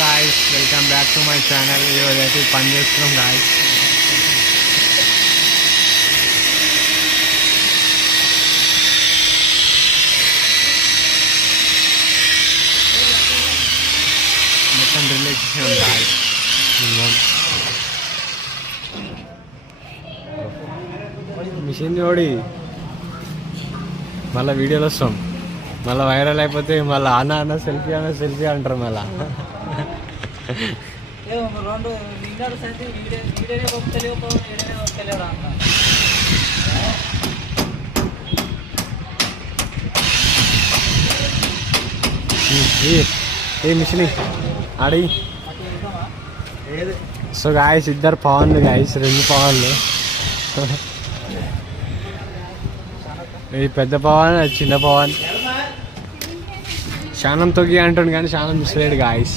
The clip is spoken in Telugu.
Guys, welcome back to my channel. ఈరోజు అయితే పని చేస్తున్నాం గాయస్. మొత్తం రిలేషన్ గాయస్. మిషన్ ఓడి మళ్ళీ వీడియోలు వస్తాం, మళ్ళీ వైరల్ అయిపోతే మళ్ళీ అన్న సెల్ఫీ అంటారు. మళ్ళీ ఏ మిషన్ ఆడి. సో గాయస్, ఇద్దరు పవన్లు గాయస్, 2 పవన్లు. ఇది పెద్ద పవన్, చిన్న పవన్. శానం తొగి అంటాడు కానీ శానం మిస్లేడు గాయస్.